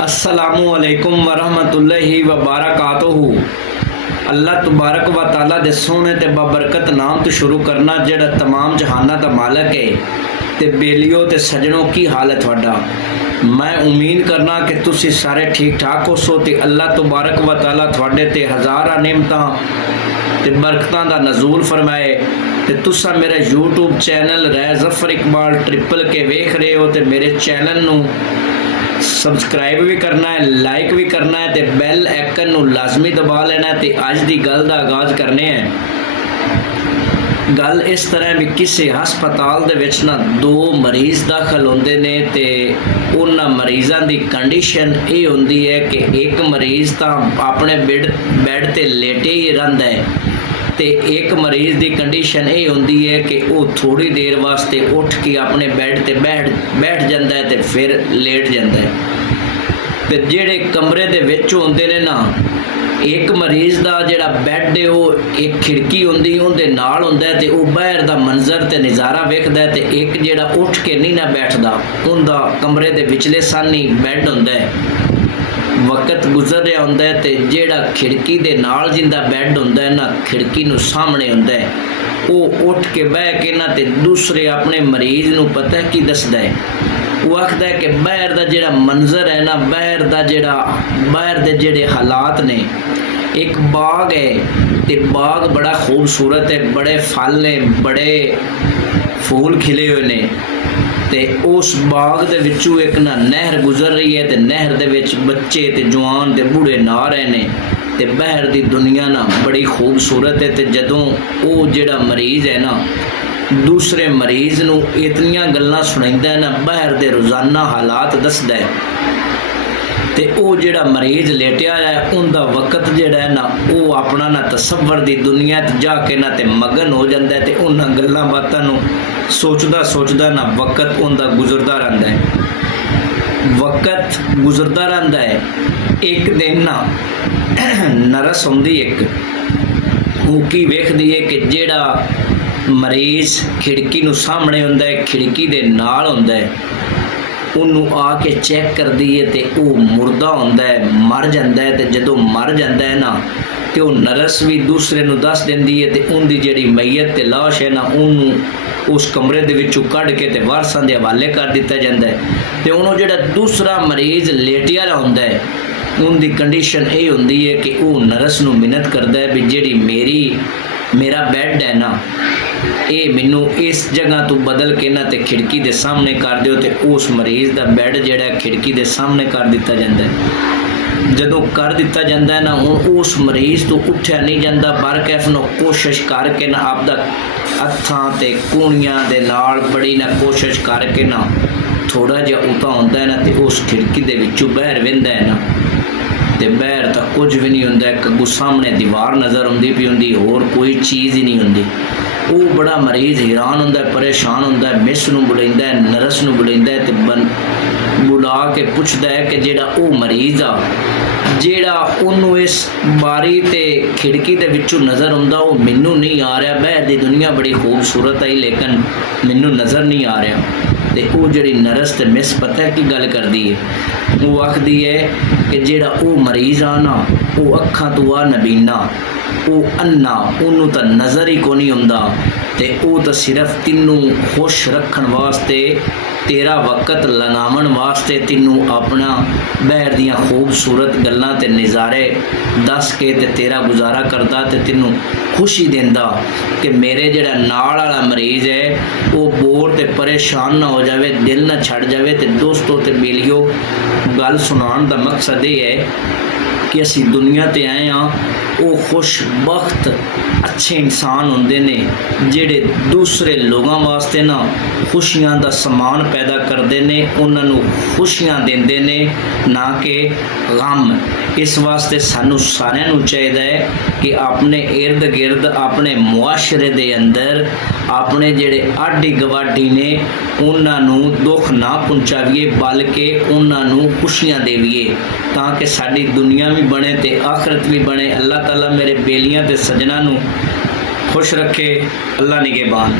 अस्सलामु अलैकुम वरहमतुल्लाहि वबरकातुहू। अल्लाह तबारक व तआला दे सोहने ते बबरकत नाम तो शुरू करना जिहड़ा तमाम जहाना दा मालक है। ते बेलियो ते सजनों की हाल है तुहाडा। मैं उम्मीद करना कि तुसी सारे ठीक ठाक हो सो ते अल्लाह तबारक व तआला तुहाडे ते हज़ारां नेमतां ते बरकतां दा नज़ूल फरमाए। ते तुसा मेरा यूट्यूब चैनल रै ज़फर इकबाल ट्रिपल के वेख रहे हो ते मेरे चैनल नू सबसक्राइब भी करना है, लाइक भी करना है ते बैल आइकन नू लाजमी दबा लेना है। ते अज दी गल दा आगाज़ करने हैं। गल इस तरह भी किसी हस्पताल दे विच ना दो मरीज़ दाखिल होंदे ने ते उन्हां मरीज़ां दी कंडीशन ये होंदी है कि एक मरीज़ तां अपने बैड ते लेटे ही रहिंदा है ते एक मरीज़ की कंडीशन ये होंदी है कि वह थोड़ी देर वास्ते उठ के अपने बैड ते बैठ जाता है ते फिर लेट जाता है। ते जेड़े कमरे दे विच होंदे ने ना, एक मरीज़ का जिहड़ा बैड है वो एक खिड़की होंदी उहदे नाल हुंदा है ते वह बाहर दा मंजर ते नज़ारा वेखदा है। ते एक जिहड़ा उठ के नहीं ना बैठदा उहदा कमरे दे विचले सानी बैड हुंदा है। वक्त गुजर रहा होंदा है ते जेड़ा खिड़की दे नाल जिंदा बैड होंदा है ना, खिड़की नू सामने होंदा है, वो उठ के बह के ना ते दूसरे अपने मरीज़ नू पता है की दसदा है। वो आखदा है कि बाहर दा जेड़ा मंजर है ना, बाहर दे जेड़े हालात ने, एक बाग है ते बाग बड़ा खूबसूरत है, बड़े फल ने, बड़े फूल खिले हुए ने ते उस बाग दे विचों एक ना नहर गुजर रही है ते नहर दे विच बच्चे ते जवान ते बूढ़े नहा रहे ने ते बाहर दी दुनिया ना बड़ी खूबसूरत है। ते जदों वो जेड़ा मरीज़ है ना दूसरे मरीज़ नू इतनियां गल्लां सुणाइंदा है ना, बाहर दे रोज़ाना हालात दसदा है ते वो जेड़ा मरीज़ लेटिया है उनका वक्त जेड़ा है ना वो अपना ना तसव्वुर दी दुनिया जाके ना ते मगन हो जाता है ते उन्हां गल्लां बातां नू सोचदा सोचदा ना वक्त उनका गुजरता रहता है। वक्त गुजरता रहता है। एक दिन ना नरस होंदी एक वो की वेखदी है कि जेड़ा मरीज़ खिड़की नू सामने हुंदा है, खिड़की दे नाल हुंदा है, उन्होंने आके चेक कर दी है तो वह मुर्दा होंदा है, मर जाता है। तो जदों मर जाता है ना तो वह नरस भी दूसरे नू दस देंदी है तो उनकी जिहड़ी मैयत ते लाश है ना उन्होंने उस कमरे दे विचों कढ़ के ते वारसां दे हवाले कर दिता जाता है। तो उन्होंने जिहड़ा दूसरा मरीज़ लेटिया रहा होंदा है उनकी कंडीशन ये होंदी है कि वह नरस नू मिन्नत करता है भी जिहड़ी मेरा बैड है ना ये मैनू इस जगह तो बदल के ना ते खिड़की दे सामने कर दिओ। ते उस मरीज़ का बैड जिहड़ा खिड़की दे सामने कर दिता जाता है। जदों कर दिता जाता है ना हुण उस मरीज़ तो उठ्या नहीं जाता, बरकैफ ना कोशिश करके ना आपदा हत्थां ते कूणियां दे नाल बड़ी ना कोशिश करके ना थोड़ा जिहा उता होंदा है ना ते उस खिड़की दे विचों बाहर वेंदा है ना ते बाहर तो कुछ भी नहीं होंदा, अग्गों सामने दीवार नज़र आउंदी पई हुंदी, होर कोई चीज़ ही नहीं होंदी। वो बड़ा मरीज़ हैरान होंदा है, परेशान होंदा है, मिस नूं बुलाइंदा है, नरस नूं बुलाइंदा है ते बुला के पुछदा है कि जेड़ा वो मरीज़ आ जेड़ा उन्होंने इस बारी ते खिड़की दे विचों नज़र आउंदा वो मैनू नहीं आ रहा, बाहर दी दुनिया बड़ी खूबसूरत है लेकिन मैनू नज़र नहीं आ रहा। ते वो जिहड़ी नरस ते मिस पता है की गल करदी है, वो आखदी है कि जेड़ा वो मरीज़ आ ना वो अखां तो आ नबीना, वो अन्ना, उन्हों तो नज़र ही को नहीं आउंदा ते वो तो सिर्फ तिन्नू खुश रखण वास्ते, तेरा वक्त लगावन वास्ते तिन्नू अपना बाहर दियां खूबसूरत गल्लां ते नज़ारे दस के ते तेरा गुजारा करदा ते तिन्नू खुशी देंदा कि मेरे जिहड़ा नाल वाला मरीज़ है वो बोर ते परेशान ना हो जाए, दिल ना छड़ जाए। ते दोस्तों ते बेलियो गल सुनाउण दा मकसद ये है कि असी दुनिया ते आए हाँ वो खुशबख्त अच्छे इंसान होंदे ने जेड़े दूसरे लोगों वास्ते ना खुशियां दा समान पैदा करते ने, उन्होंने खुशियां देंदे ने ना कि गम। इस वास्ते सानू सारिਆਂ ਨੂੰ चाहिए है कि अपने इर्द गिर्द अपने मुआशरे दे अंदर अपने जेड़े आडी गवाडी ने उन्होंने दुख ना पहुँचावीए बल्कि उन्होंने खुशियां देवीए ताकि साडी दुनिया भी बने ते आखरत भी बने। अल्लाह ताला मेरे बेलियां ते सजना नू खुश रखे। अल्लाह निगहबान।